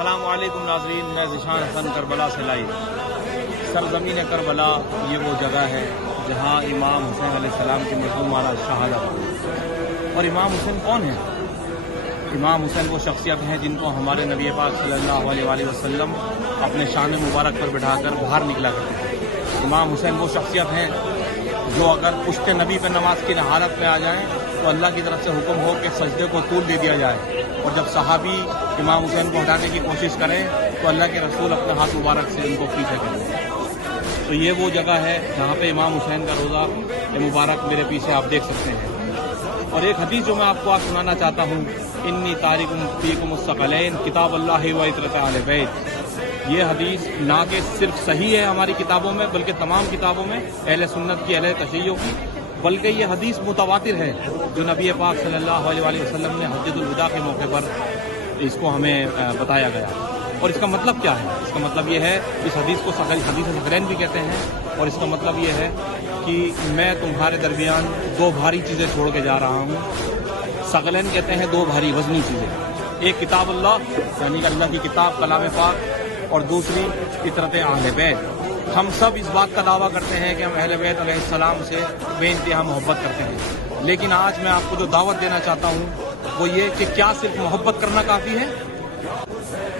السلام علیکم ناظرین، میں ذیشان حسن کربلا سے لائیو۔ سرزمین کربلا یہ وہ جگہ ہے جہاں امام حسین علیہ السلام کی مظلومانہ شہادت ہوئی۔ اور امام حسین کون ہیں؟ امام حسین وہ شخصیت ہیں جن کو ہمارے نبی پاک صلی اللہ علیہ وآلہ وسلم اپنے شان مبارک پر بٹھا کر باہر نکلا کرتے تھے۔ امام حسین وہ شخصیت ہیں جو اگر پشت نبی پہ نماز کی حالت میں آ جائیں تو اللہ کی طرف سے حکم ہو کہ سجدے کو طول دے دیا جائے، اور جب صحابی امام حسین کو ہٹانے کی کوشش کریں تو اللہ کے رسول اپنے ہاتھ مبارک سے ان کو پیچھے کریں۔ تو یہ وہ جگہ ہے جہاں پہ امام حسین کا روضہ مبارک میرے پیچھے آپ دیکھ سکتے ہیں۔ اور ایک حدیث جو میں آپ کو آج سنانا چاہتا ہوں، انی تارک فیکم الثقلین کتاب اللہ و عترۃ اہل بیت۔ یہ حدیث نہ کہ صرف صحیح ہے ہماری کتابوں میں بلکہ تمام کتابوں میں اہل سنت کی، اہل تشیع کی، بلکہ یہ حدیث متواتر ہے جو نبی پاک صلی اللہ علیہ وآلہ وسلم نے حجۃ الوداع کے موقع پر اس کو ہمیں بتایا گیا۔ اور اس کا مطلب کیا ہے؟ اس کا مطلب یہ ہے، اس حدیث کو حدیث ثقلین بھی کہتے ہیں، اور اس کا مطلب یہ ہے کہ میں تمہارے درمیان دو بھاری چیزیں چھوڑ کے جا رہا ہوں۔ ثقلین کہتے ہیں دو بھاری وزنی چیزیں، ایک کتاب اللہ یعنی اللہ کی کتاب کلام پاک، اور دوسری عترۃ اہل بیت۔ ہم سب اس بات کا دعویٰ کرتے ہیں کہ ہم اہل بیت علیہ السلام سے بے انتہا محبت کرتے ہیں، لیکن آج میں آپ کو جو دعوت دینا چاہتا ہوں وہ یہ کہ کیا صرف محبت کرنا کافی ہے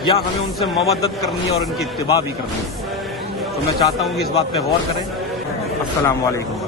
یا ہمیں ان سے مودت کرنی ہے اور ان کی اتباع بھی کرنی ہے؟ تو میں چاہتا ہوں کہ اس بات پہ غور کریں۔ السلام علیکم۔